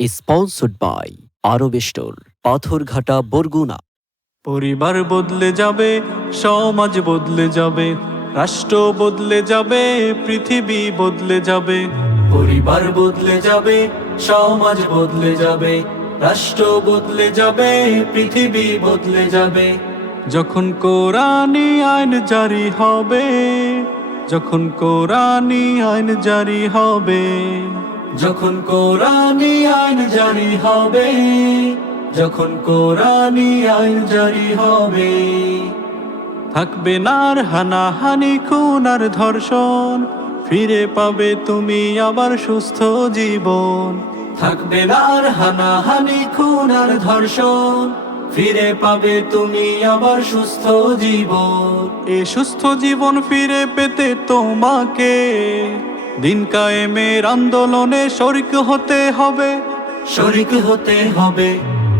Sponsored by Arab store, Patharghata, Barguna. পরিবার বদলে যাবে, সমাজ বদলে যাবে, রাষ্ট্র বদলে যাবে, পৃথিবী বদলে যাবে। পরিবার বদলে যাবে, সমাজ বদলে যাবে, রাষ্ট্র বদলে যাবে, পৃথিবী বদলে যাবে। যখন কোরআনী আইন জারি হবে, যখন কোরআনী আইন জারি হবে, যখন কোরআনী আইন জারি হবে, যখন কোরআনী আইন জারি হবে। থাকবে না আর হানাহানি, খুন আর ধর্ষণ, ফিরে পাবে তুমি আবার সুস্থ জীবন। থাকবে না আর হানাহানি, খুন আর ধর্ষণ, ফিরে পাবে তুমি আবার সুস্থ জীবন। এ সুস্থ জীবন ফিরে পেতে তোমাকে দিন কায়েমের আন্দোলনে শরিক হতে হবে, শরিক হতে হবে।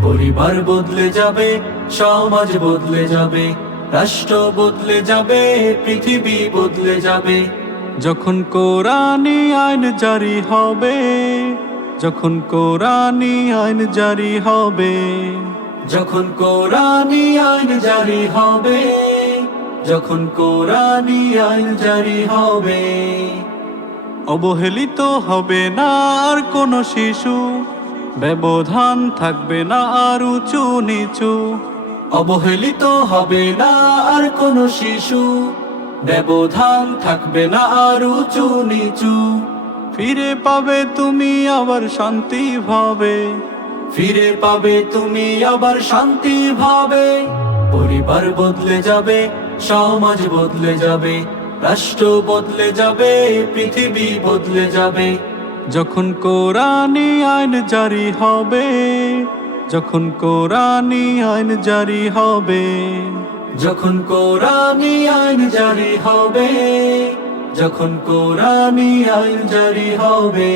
পরিবার বদলে যাবে, সমাজ বদলে যাবে, রাষ্ট্র বদলে যাবে, পৃথিবী বদলে যাবে। যখন কোরআনী আইন জারি হবে, যখন কোরআনী আইন জারি হবে, যখন কোরআনী আইন জারি হবে, যখন কোরআনী আইন জারি হবে। অবহেলিত হবে না আর কোনো শিশু, ব্যবধান থাকবে না আর উঁচু নিচু। অবহেলিত হবে না আর কোনো শিশু, ব্যবধান থাকবে না আর উঁচু নিচু। ফিরে পাবে তুমি আবার শান্তি ভাবে, ফিরে পাবে তুমি আবার শান্তি ভাবে। পরিবার বদলে যাবে, সমাজ বদলে যাবে, রাষ্ট্র বদলে যাবে, পৃথিবী বদলে যাবে। যখন কোরআনী আইন জারি হবে, যখন কোরআনী আইন জারি হবে, যখন কোরআনী আইন জারি হবে, যখন কোরআনী আইন জারি হবে।